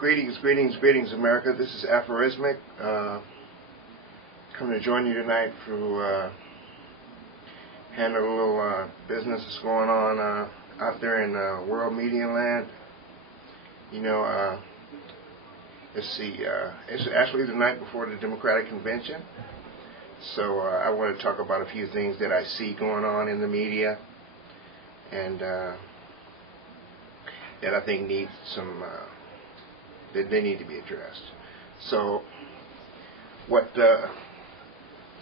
Greetings, greetings, greetings, America. This is Aphorismic. Coming to join you tonight to handle a little business that's going on out there in world media land. You know, it's actually the night before the Democratic Convention. So I want to talk about a few things that I see going on in the media and that I think need some that they need to be addressed. So what the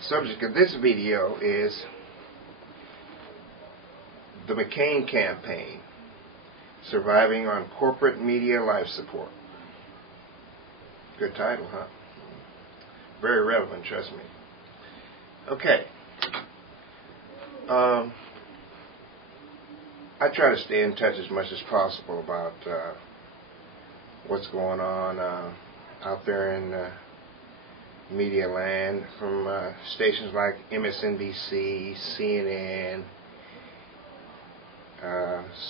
subject of this video is: the McCain campaign, surviving on corporate media life support. Good title, huh? Very relevant, trust me. Okay. I try to stay in touch as much as possible about what's going on out there in media land, from stations like MSNBC, CNN,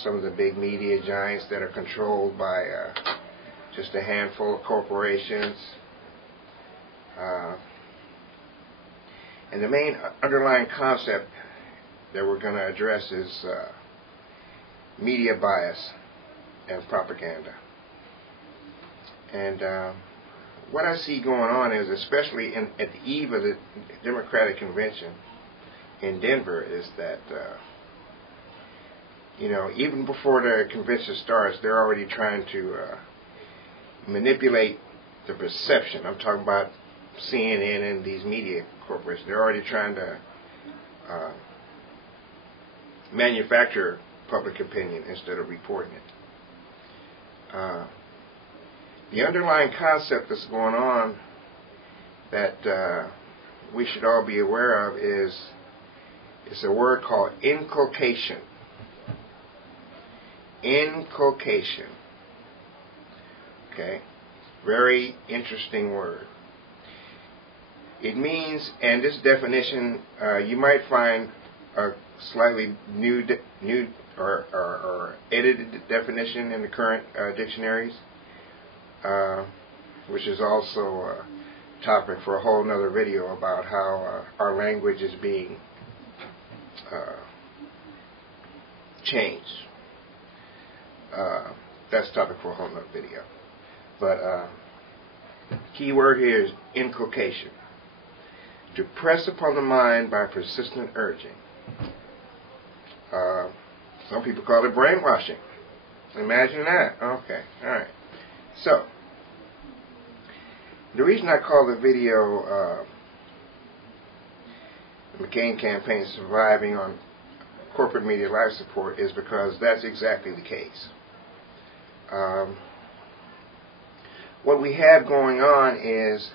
some of the big media giants that are controlled by just a handful of corporations. And the main underlying concept that we're going to address is media bias and propaganda. And what I see going on is, especially at the eve of the Democratic Convention in Denver, is that you know, even before the convention starts, they're already trying to manipulate the perception. I'm talking about CNN and these media corporations. They're already trying to manufacture public opinion instead of reporting it. The underlying concept that's going on that we should all be aware of is a word called inculcation. Inculcation. Okay? Very interesting word. It means, and this definition, you might find a slightly new or edited definition in the current dictionaries, which is also a topic for a whole nother video about how our language is being changed. That's a topic for a whole nother video. But key word here is inculcation. To press upon the mind by persistent urging. Some people call it brainwashing. Imagine that. Okay, alright. So, the reason I call the video the McCain campaign surviving on corporate media life support is because that's exactly the case. What we have going on is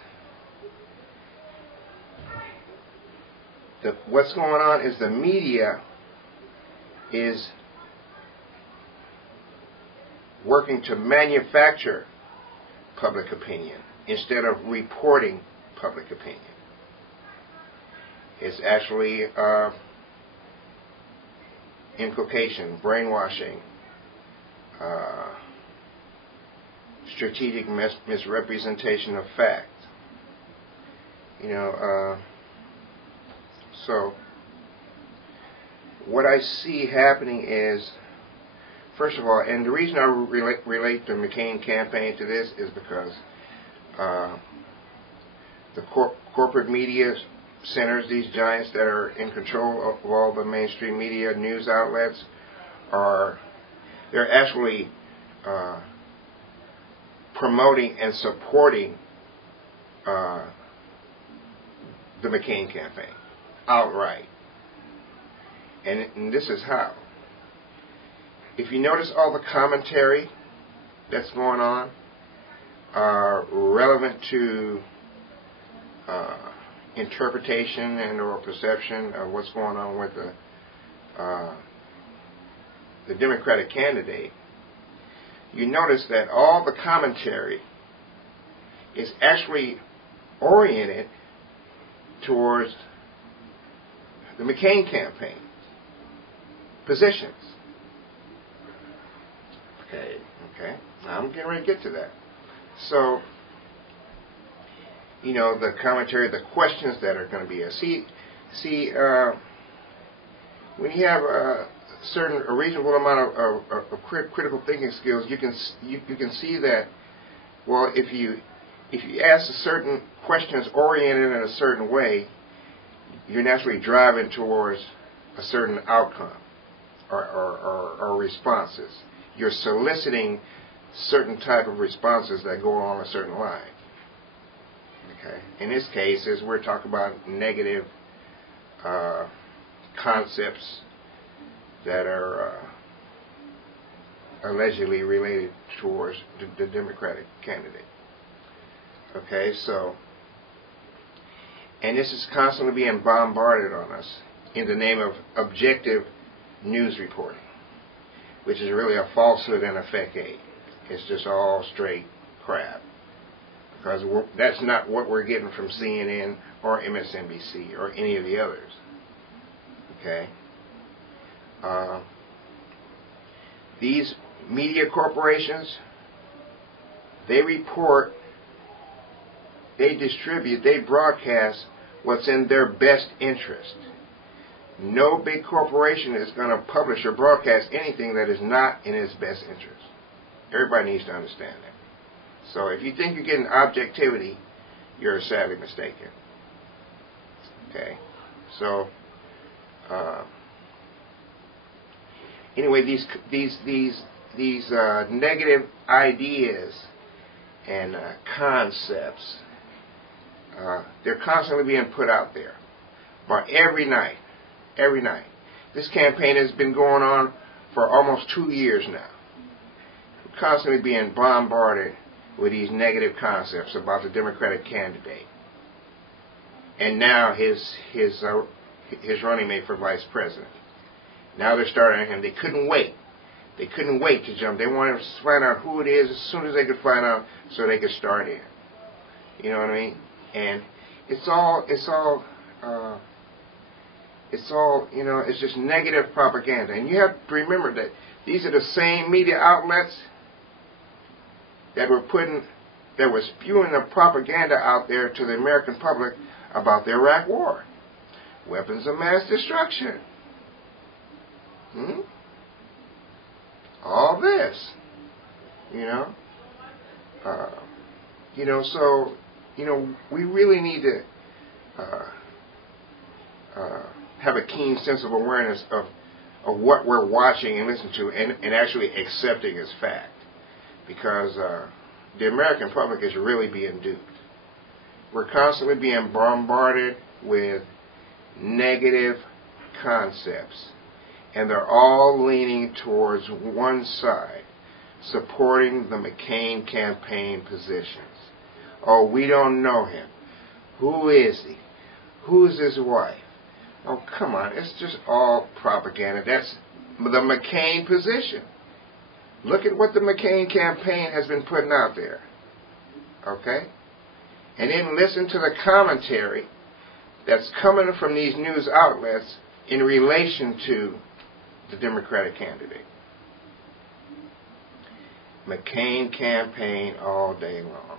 what's going on is the media is working to manufacture public opinion instead of reporting public opinion. It's actually inculcation, brainwashing, strategic misrepresentation of fact. You know, so what I see happening is, first of all, and the reason I relate the McCain campaign to this is because the corporate media centers, these giants that are in control of all the mainstream media news outlets, they're actually promoting and supporting the McCain campaign outright. And this is how. If you notice all the commentary that's going on relevant to interpretation and or perception of what's going on with the Democratic candidate, you notice that all the commentary is actually oriented towards the McCain campaign positions. Okay. I'm getting ready to get to that. So, the commentary, the questions that are going to be asked. When you have a reasonable amount of critical thinking skills, you can see that, well, if you ask certain questions oriented in a certain way, you're naturally driving towards a certain outcome or responses. You're soliciting certain type of responses that go along a certain line. Okay. In this case, as we're talking about negative concepts that are allegedly related towards the Democratic candidate. Okay, so, and this is constantly being bombarded on us in the name of objective news reporting, which is really a falsehood and a facade. It's just all straight crap. Because that's not what we're getting from CNN or MSNBC or any of the others. Okay? These media corporations, they report, they distribute, they broadcast what's in their best interest. No big corporation is going to publish or broadcast anything that is not in its best interest. Everybody needs to understand that. So if you think you're getting objectivity, you're sadly mistaken. Okay? So, anyway, these negative ideas and concepts, they're constantly being put out there. But every night. This campaign has been going on for almost 2 years now. We're constantly being bombarded with these negative concepts about the Democratic candidate. And now his running mate for vice president. Now they're starting on him. They couldn't wait. They couldn't wait to jump. They wanted to find out who it is as soon as they could find out so they could start in. You know what I mean? And it's all, it's just negative propaganda. And you have to remember that these are the same media outlets that were spewing the propaganda out there to the American public about the Iraq War. Weapons of mass destruction. All this. So, we really need to have a keen sense of awareness of what we're watching and listening to and actually accepting as fact. Because the American public is really being duped. We're constantly being bombarded with negative concepts. And they're all leaning towards one side, supporting the McCain campaign positions. Oh, we don't know him. Who is he? Who's his wife? Oh, come on. It's just all propaganda. That's the McCain position. Look at what the McCain campaign has been putting out there. Okay? And then listen to the commentary that's coming from these news outlets in relation to the Democratic candidate. McCain campaign all day long.